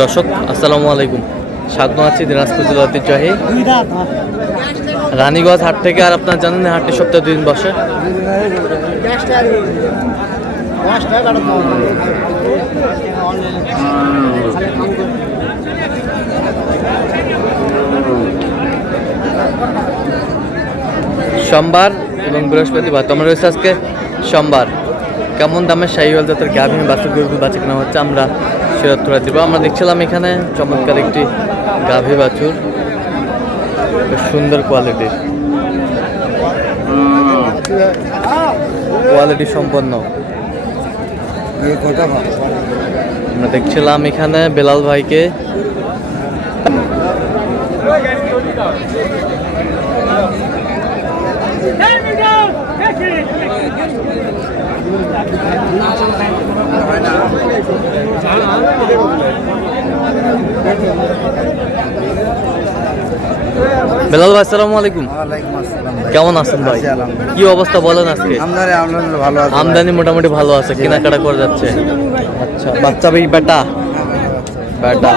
দর্শক আসসালামু আলাইকুম, স্বাগত আছি দিনাজপুর জেলা ঐতিহ্যবাহী রানীগঞ্জ হাট থেকে। আর আপনারা জানেন হাটটি সপ্তাহে 2 দিন বসে। সোমবার এবং বৃহস্পতিবার। তোমরা রয়েছে আজকে সোমবার। কেমন দামে শাহিওয়াল জাতের গাভী বাছুর গরু বাছুর কেনা হচ্ছে আমরা সেটা তুলে দিব। আমরা দেখছিলাম এখানে চমৎকার একটি গাভী বাছুর, সুন্দর কোয়ালিটি সম্পন্ন। আমরা দেখছিলাম এখানে বেলাল ভাইকে। বেলাল ভাই আসসালামু আলাইকুম। কেমন আছেন ভাই? কি অবস্থা বলেন আজকে? আমদানি মোটামুটি ভালো আছে, কেনাকাটা করে যাচ্ছে। আচ্ছা, বাচ্চা ভাই বেটা বেটা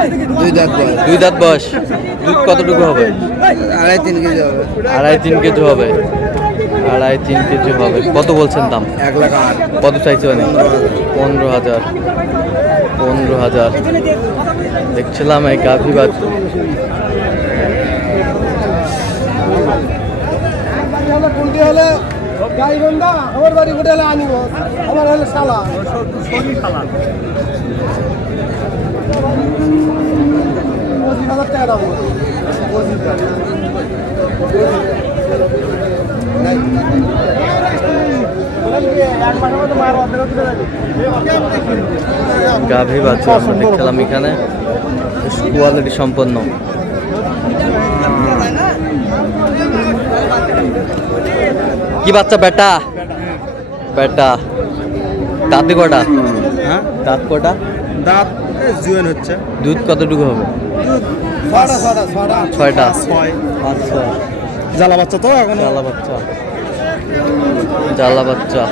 2 দাঁত বয়স। দুধ কতটুকু হবে? 2.5-3 কেজি হবে। 2.5-3 কেজি হবে। 2.5-3 কেজি হবে। কত বলছেন দাম? 1,08,000। কত চাইছে? 15,000। 15,000 দেখছিলাম এই গাভী বাছুর। গাভী বাছুর আমরা দেখছিলাম এখানে, কোয়ালিটি সম্পন্ন। কি বাচ্চা? বেটা বেটা। দাঁতে কটা? হ্যাঁ, দাঁত কটা? দাঁত জুয়েন হচ্ছে। দুধ কতটুকু হবে? 6টা। আচ্ছা, জ্বালা বাচ্চা তো এখন। জ্বালা বাচ্চা, জ্বালা বাচ্চা।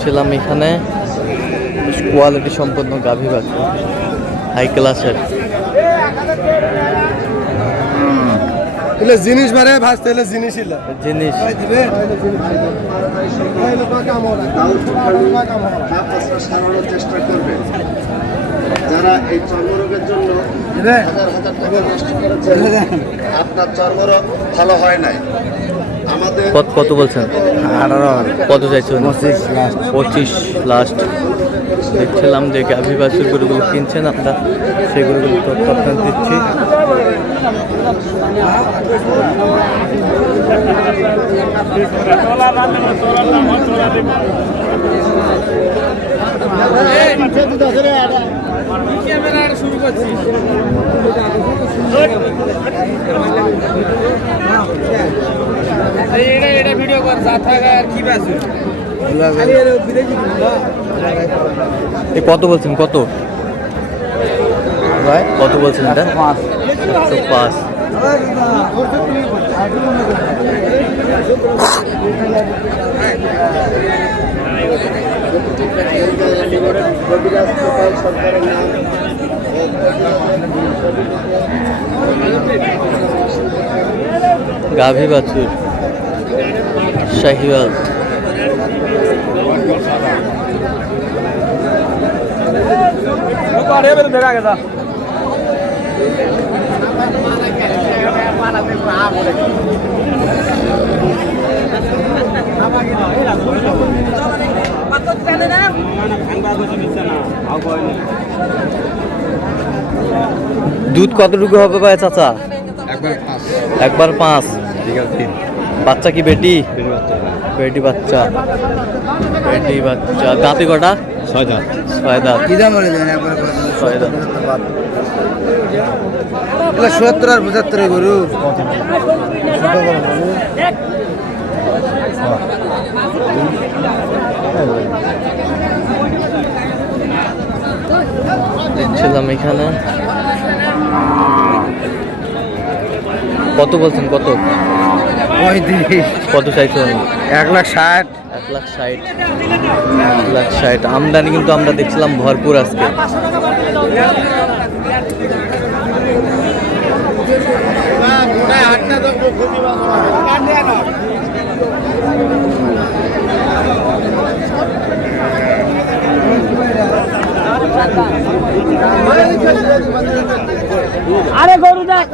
ছিলাম এখানে কোয়ালিটি সম্পন্ন গাভী বাছুর, হাই ক্লাসের জিনিস মানে ভাসতে জিনিস জিনিস। চেষ্টা করবে যারা এই চর্মরোগের জন্য হাজার হাজার টাকা নষ্ট করেছে, আপনার চর্মরোগ ভালো হয় নাই। আমাদের কত বলছেন? 18। কত চাইছেন? 25 লাস্ট। দেখছিলাম যে গাভী বাছুর গরুগুলো কিনছেন আপনারা, সেই গরুগুলো তথ্য আপনাদের দিচ্ছি। কত বলছেন? কত ভাই কত বলছেন? এটা 105। গাভী বাছুর শাহিওয়াল। দুধ কতটুকু হবে ভাই চাচা? 1/5। বাচ্চা কি বেটি? বেটি বাচ্চা। বেটি বাচ্চা। দাঁতে কটা? 6 দাঁত। 6 দাঁত। কি দাম বলে দেন? 6 দাঁত। 70 আর 75 গরু। দেখছিলাম এখানে কত বলছেন? কত 35। কত চাইছেন? 1,60,000। 1,60,000। 1,60,000 আমদানি কিন্তু আমরা দেখছিলাম ভরপুর আজকে। আরে গরু দেখ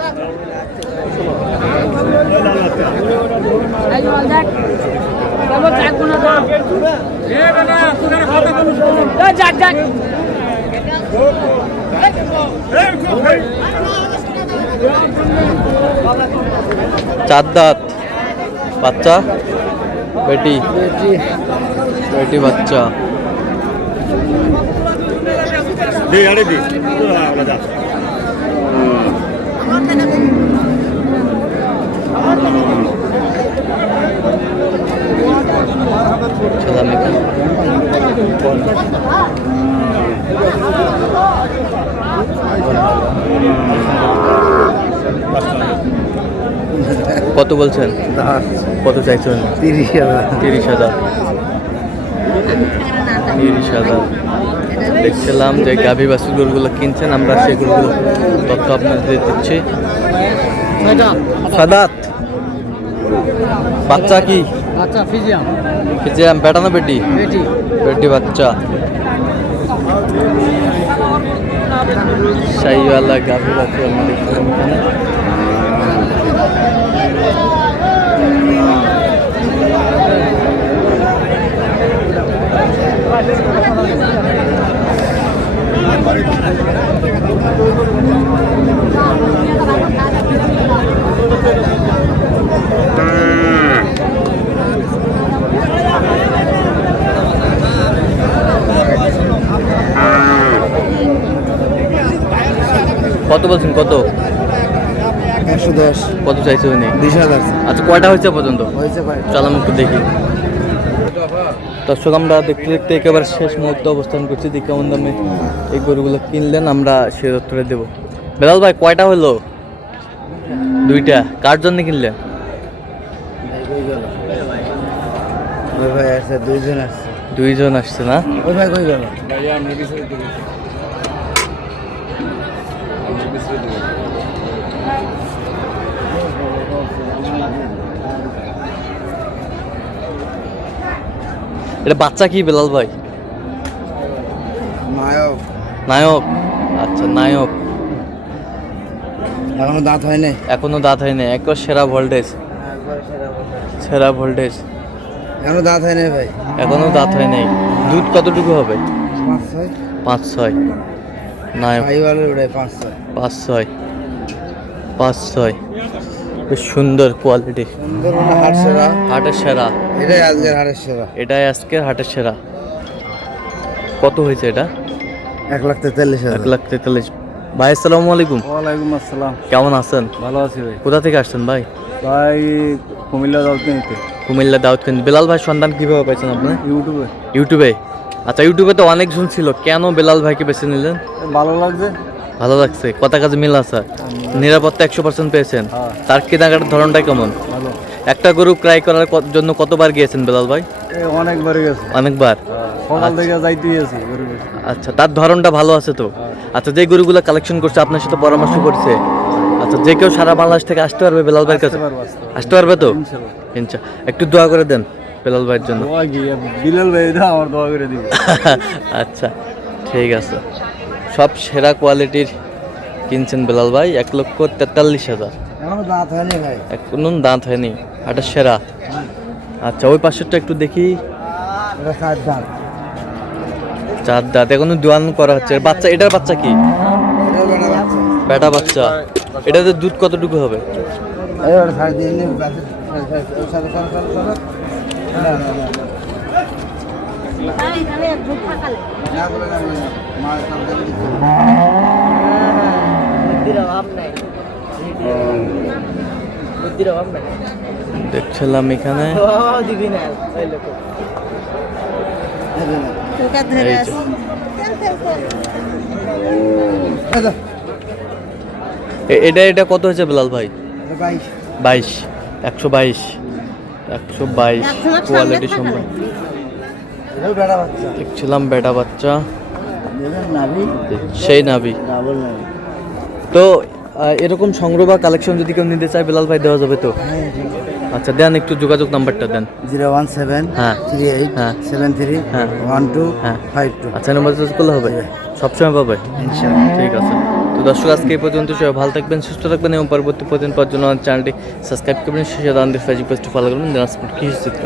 এই মাল দেখ কেমন থাকবো না তো যাক যাক চার দাঁত বাচ্চা, বেটি বেটি বাচ্চা। সালাম এখানে। কত বলছেন? কত চাইছেন? 30,000। 30,000। 30,000 দেখছিলাম যে গাভী বাছুরগুলো কিনছেন, আমরা সেগুলো তথ্য আপনাদের দিচ্ছি। সাদাত বাচ্চা কি? আচ্ছা ফিজিয়াম ফিজিয়াম বেটা না বেটি? বেটি বেটি বাচ্চা। শাহিওয়ালা গাভী বাছুর আমরা দেখছিলাম এখানে। কত বলছেন? কত 110। কত চাইছে উনি? 20,000। আচ্ছা কয়টা হয়েছে পর্যন্ত? হয়েছে ভাই। চল আমি একটু দেখি। দর্শক আমরা দেখতে দেখতে একেবারে শেষ মুহূর্তে অবস্থান করছি। দেখি কেমন দামে এই গরুগুলো কিনলেন আমরা সে উত্তরে দেবো। বেলাল ভাই কয়টা হলো? 2টা। কার জন্য কিনলেন? ওই ভাই আসছে, 2 জন আসছে। 2 জন আসছে না? ওই ভাই কই গেল? এটা বাচ্চা কি বেলাল ভাই? নায়ক। নায়ক। আচ্ছা নায়ক। এখনো দাঁত হয় নাই। এখনো দাঁত হয়নি, একবার সেরা ভোল্টেজ। সেরা ভোল্টেজ। এখনো দাঁত হয় নাই ভাই। এখনো দাঁত হয় নাই। দুধ কতটুকু হবে? 5-6। 5-6 নায়ক। শাহিওয়ালের ওটাই 5-6। 5-6 5-6 বেশ সুন্দর কোয়ালিটি। সুন্দর মানে হাট সেরা। হাটের সেরা। এটাই আজকের হাটের সেরা। এটাই আজকের হাটের সেরা। কত হয়েছে এটা? 1,43,000। 1,43,000। ভাই আসসালামু আলাইকুম। ওয়ালাইকুম আসসালাম। কেমন আছেন? ভালো আছি ভাই। কোথা থেকে আসছেন ভাই? ভাই কুমিল্লা দাউদকান্দিতে। কুমিল্লা দাউদকান্দি। বেলাল ভাই সন্ধান কিভাবে পাইছেন আপনি? ইউটিউবে। ইউটিউবে। আচ্ছা ইউটিউবে তো অনেক জন ছিল, কেন বেলাল ভাইকে বেছে নিলেন? ভালো লাগছে। ভালো লাগছে। কথা কাজে মিল আছে? নিরাপত্তা 100% পেয়েছেন? হ্যাঁ। তার কেনাকাটার ধরনটা কেমন? ভালো। একটা গরু ক্রয় করার জন্য কতবার গিয়েছেন বেলাল ভাই? অনেকবার গেছে। অনেকবার। সকাল থেকে যাইতেই আছি। আচ্ছা তার ধরনটা ভালো আছে তো? আচ্ছা যে গরুগুলো কালেকশন করছে আপনার সাথে পরামর্শ করছে, আচ্ছা যে কেউ সারা বাংলাদেশ থেকে আসতে পারবে বেলাল ভাইয়ের কাছে? আসতে পারবে তো? ইনশাআল্লাহ। একটু দোয়া করে দেন বেলাল ভাইয়ের জন্য। বিলাল ভাই আমার দোয়া করে দিবে। আচ্ছা ঠিক আছে। সব সেরা কোয়ালিটির কিনছেন বেলাল ভাই। 1,43,000। এখনো দাঁত হয়নি ভাই। এখনো দাঁত হয়নি। হাটা সেরা। আচ্ছা ওই পাশেরটা একটু দেখি। এটা 4 দাঁত। 4 দাঁত। এখনো দোয়ান করা হচ্ছে। বাচ্চা, এটার বাচ্চা কি? এটা বেটা বাচ্চা। বেটা বাচ্চা। এটাতে দুধ কতটুকু হবে? এবার 3.5 দিন বাচ্চা। না বলে না মাল কাম করে দিতে। বুদ্ধির অভাব নাই বুদ্ধির অভাব নাই দেখছিলাম এখানে দিবি না ওই লোক এই যে। এটা কত হয়েছে বেলাল ভাই? 22 122 122 কোয়ালিটি সম্ভব এটাও বেড়া বাচ্চা দেখছিলাম বেটা বাচ্চা দেখেন নাভি সেই নাবি। ডাবল নাভি। তো এরকম সংগ্রহ বা কালেকশন যদি কেউ নিতে চায় বেলাল ভাই দেওয়া যাবে তো? হ্যাঁ আচ্ছা দেন একটু যোগাযোগ নাম্বারটা দেন। 0173873 হ্যাঁ। 1252। আচ্ছা নাম্বার চুজ করলে হবে, সবসময় পাবে ইনশাআল্লাহ। ঠিক আছে। তো দর্শক আজকে এই পর্যন্ত, সবাই ভালো থাকবেন, সুস্থ থাকবেন এবং পরবর্তী পর্যন্ত পাওয়ার জন্য আমার চ্যানেলটি সাবস্ক্রাইব করবেন, শেষে দান দিয়ে ফেসবুক পেজটি ফলো করবেন, দিনাজপুর কৃষি চিত্র।